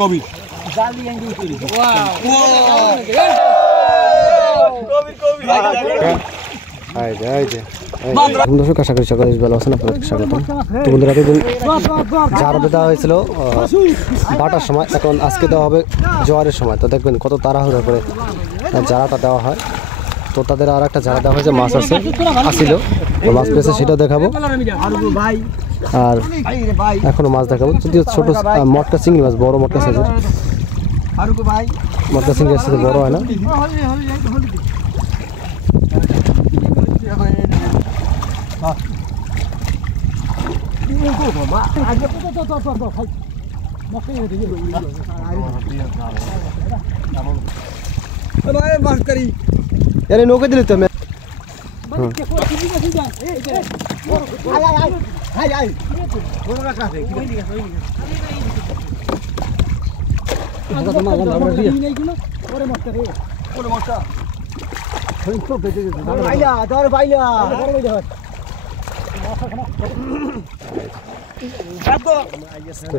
কবি জালি আঙ্গুল তৈরি দর্শক আশা করি সকলে ভালো আছেন। আপনাদের স্বাগতম। তো বন্ধুরা এতদিন ঝাড়া দেওয়া হয়েছিল বাটার সময়, এখন আজকে দেওয়া হবে জোয়ারের সময়। তো দেখবেন কত তাড়াহুড়া করে ঝাড়াটা দেওয়া হয়। তো তাদের আর একটা ঝাড়া দেওয়া হয়েছে, মাছ আসছিল, তো মাছ পেয়েছে সেটাও দেখাবো। আর এখনো মাছ দেখাবো, যদিও ছোট মটকা চিংড়ি মাছ, বড় মটকা সাইজের মটকা চিংড়ি সাথে বড় হয় না। আরে নৌকা দিলে তো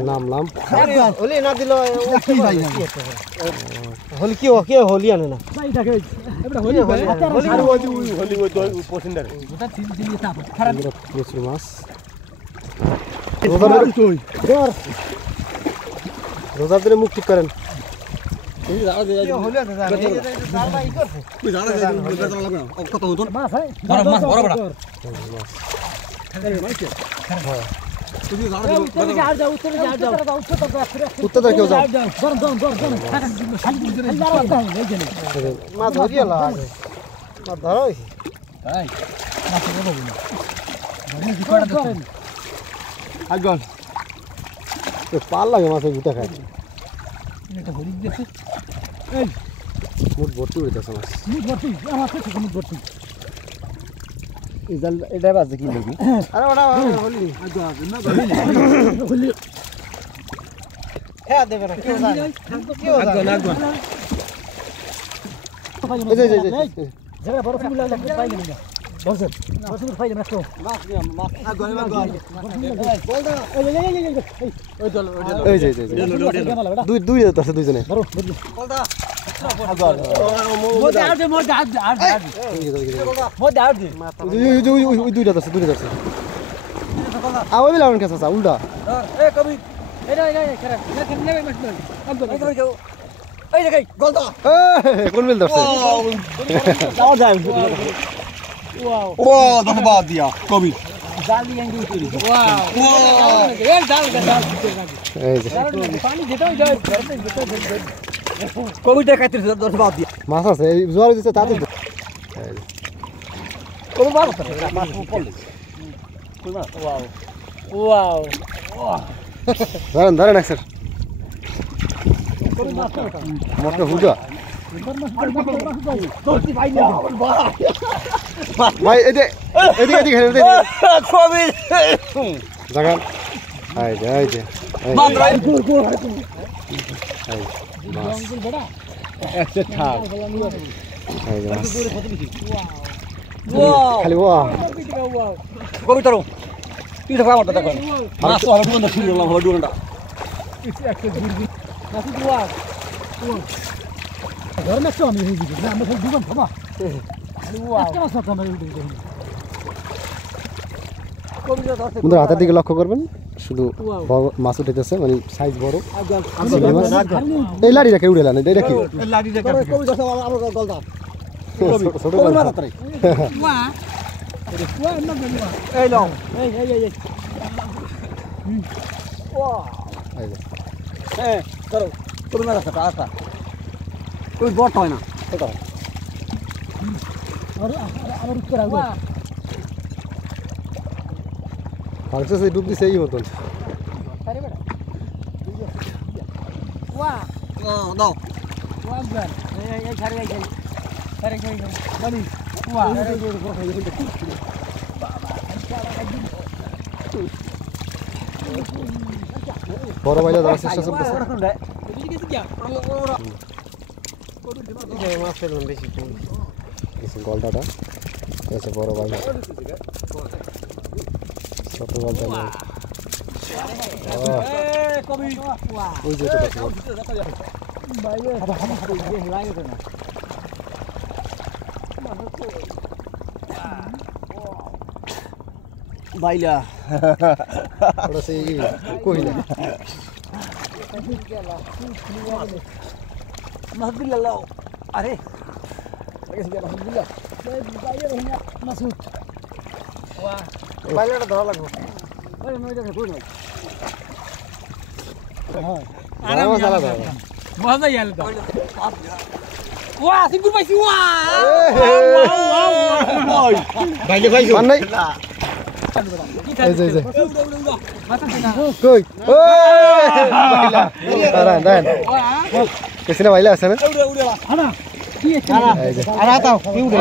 নামলাম হলি না দিল হলি কি হলি আনে না প্রচুর মাছ। রোজার দিনে মুখ ঠিক করেন। উত্তর কেউ যাও মাছ ধরিয়ে মাছ ধরা হয়েছে পাল লাগে মাছের গুটা খায়। মুঠ ভর্তি হয়ে যাচ্ছে মাছ, মুঠ ভর্তি। এটা বাজে কি লাগবে? আরে ওটা হলি হলি হ্যাঁ দেবে না কেউ যায় কেউ যায় না গো এই যে জায়গা বড় ফুল লাগবে পাইলে না বসে বসে পাইলে না তো মাছ মাছ আগো আগো বল দাও ওই দল এই যে দুই আছে দুইজনে বল দাও আগো মোদ আর দে মোদ ওই দুইটা আছে আওই লাউন কাছে আছে উল্টা এ কবি এই না খারাপ নেবে মাছ নয় কাম কর এই দেখাই গলদা কোন মিল ধরছে দাও যায় ওয়াও ও ধন্যবাদ দিয়া কবি জালি আঙ্গুল তৈরি ওয়াও এই ডাল এই যে পানি যেটাই যায় কবিটা খাইতে ধন্যবাদ দিয়া মাছ আছে এই জোয়ারে দিতে তাতে কবি মাছ আছে মাছ পড়লে কই মাছ ওয়াও ধরেন স্যার মটকা হুজা ভাই এদিকে জাগান খালি কবিতা হাতের দিকে লক্ষ্য করবেন, শুধু মাছ উঠেছে, মানে সাইজ বড়। এই লাড়ি রেখে উড়ে লান এটা কি বট হয় না ডুব দিছে এই মতন বড় বাইলা দেওয়ার চেষ্টা চলতেছে। গলদাটা বড় বাইলা ছোট গলদা ওই যে এটা দেখো বাইলা ওটা সেই কইলা মাহবুবুল্লাহ আরে মাহবুবুল্লাহ বাইলা রহিনা মাসুদ ওয়া বাইলাটা ধরা লাগবে ওই নয় দেখো কই নয় আরাম চালা দাও মজা ইয়াল দাও ওয়া সিঙ্গুর পাইছি ওয়া বাইলে পাইছো মান নাই এই যে কই ওই বাইলা আরাম দেন কেসিনা বাইলা আছে না আনা কি আছে এই যে আরা তাও কি উড়ে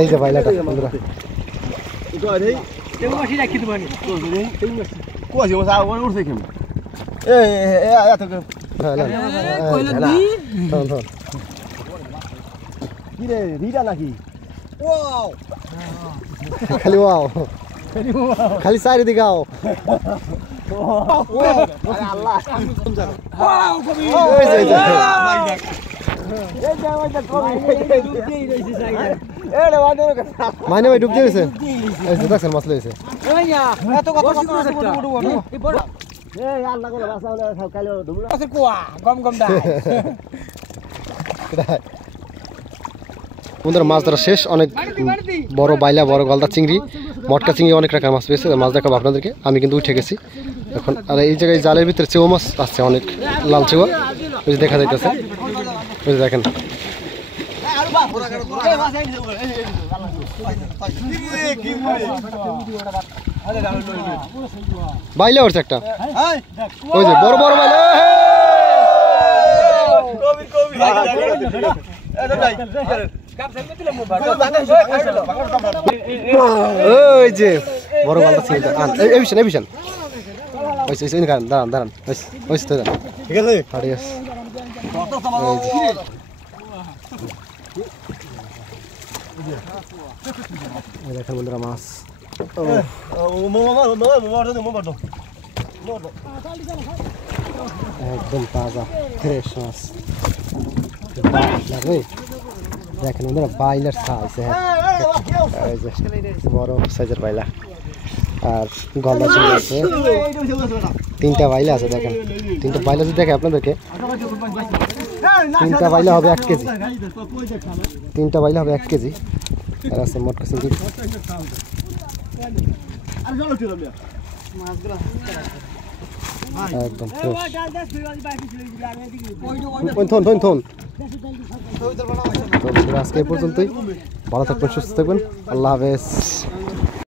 এই যে বাইলাটা বন্ধুরা তেও মাছি রাখি দিবানি কোয়াছি ওসা ওর উঠছে কেমন এত হ্যাঁ না কইলা দি ধন ধন কি রে রিডা নাকি ওয়াও খালি ওয়াও খালি সাইড দিগাও আল্লাহ ওয়াও কবি এই যে এই যে ওইটা কবি এ রে ওয়াদে কথা মাইনে ভাই ডুব দিয়েছে এই যে দেখছেন মাছ লইছে ওইয়া এত কত এই বড় এ আল্লাহ করে বাঁচাওলে কালে ধুবলা আছে কোয়া গম গম দা বন্ধুরা মাছ ধরা শেষ অনেক বড় বাইলা বড় গলদা চিংড়ি মটকা চিংড়ি অনেক রকম মাছ পেয়েছে মাছ দেখাবো আপনাদেরকে আমি কিন্তু উঠে গেছি এখন আর এই জায়গায় জালের ভিতরে চেও মাছ আসছে অনেক লাল চেওয়া ওই যে দেখা যাইতেছে ওই যে দেখেন বাইলা উঠছে একটা ওই যে বড় বড় বাইলা ওই যে বড় গলদা চিংড়ি এই বিশান ওই দাঁড়ান দাঁড়ান ওই তো ঠিক আছে হারিয়াস দেখেন বন্ধুরা মাছ একদম তাজা ফ্রেশ মাছ দেখেন বন্ধুরা বাইলার সাইজ বড় সাইজের বাইলা আর গলদা চিংড়ি আছে তিনটা বাইলা আছে দেখেন তিনটা বাইলা যদি দেখে আপনাদেরকে তিনটা বাইলা হবে 1 কেজি তিনটা বাইলা হবে 1 কেজি আর আছে মটকা চিংড়ি একদম ফ্রেশ থন তো আজকে এই পর্যন্তই ভালো থাকবেন সুস্থ থাকবেন আল্লাহ হাফেজ